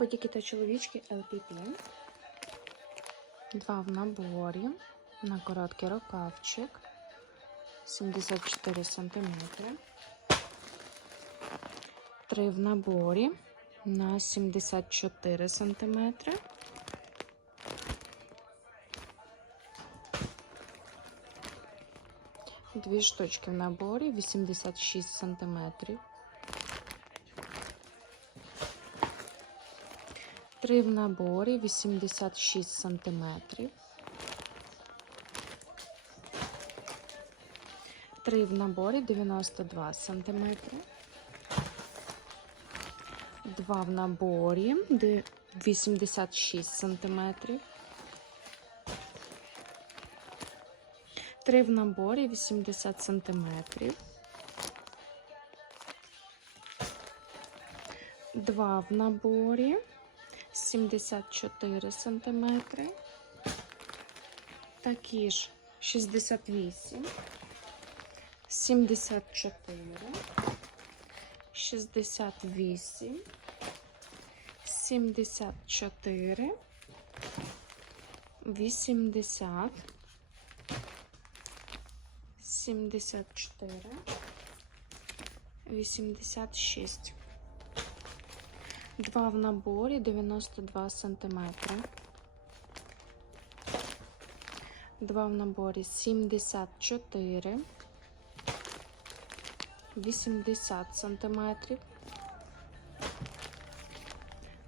Бодіки та чоловічки LPP. Два в наборі. На короткий рукавчик. 74 см. Три в наборі на 74 см. Дві штучки в наборі 86 сантиметрів. Три в наборі 86 см. Три в наборі 92 сантиметри. Два в наборі 86 сантиметрів. Три в наборі 80 сантиметрів. Два в наборі 74 см. Такі ж 68, 74, 68, 74, 80, 74, 86. Два в наборі 92 см. Два в наборі 74, 80 см.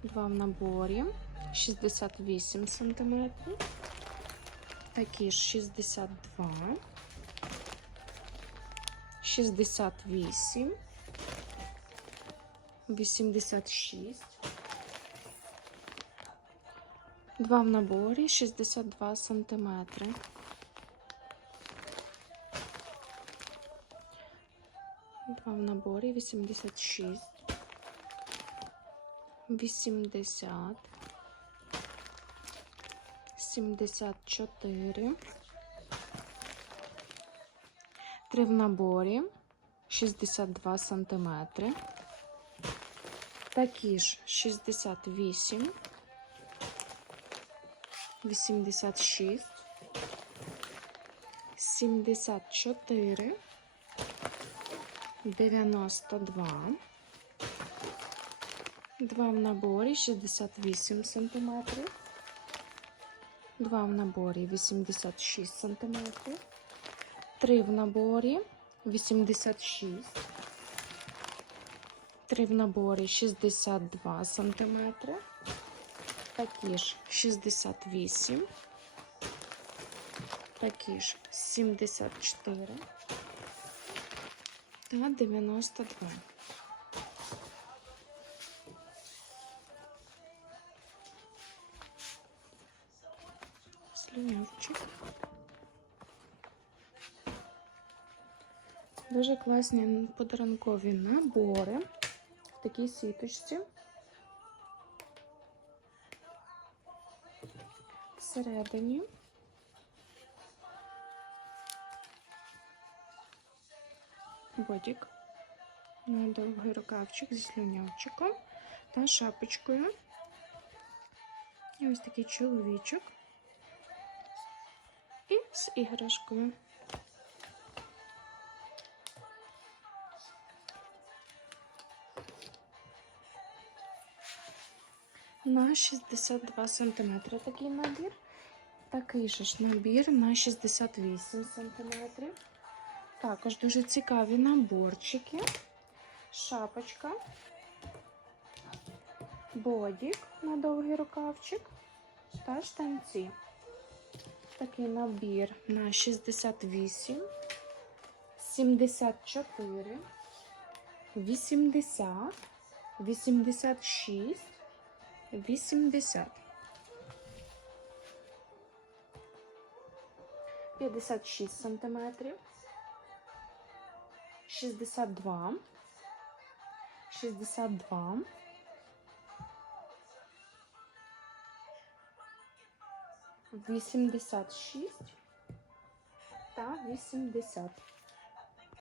Два в наборі 68 см. Такі ж 62, 68, 86. Два в наборі 62 сантиметри. Два в наборі 86. 80. 74. Три в наборі 62 сантиметри. Такі ж 68, 86, 74, 92, два. В наборі 68 сантиметрів, два в наборі 86 сантиметрів, три в наборі 86, Три в наборі 62 см, такі ж 68, такі ж 74 та 92. Слюнявчик. Дуже класні подарункові набори такій сіточці. Всередині. Бодік. Довгий рукавчик зі слюнявчиком та шапочкою. І ось такий чоловічок. І з іграшкою. На 62 см такий набір. Такий же ж набір на 68 см. Також дуже цікаві наборчики. Шапочка, бодік на довгий рукавчик та штанці. Такий набір на 68, 74, 80, 86. 80. 56 сантиметрів. 62. 62. 86 та 80.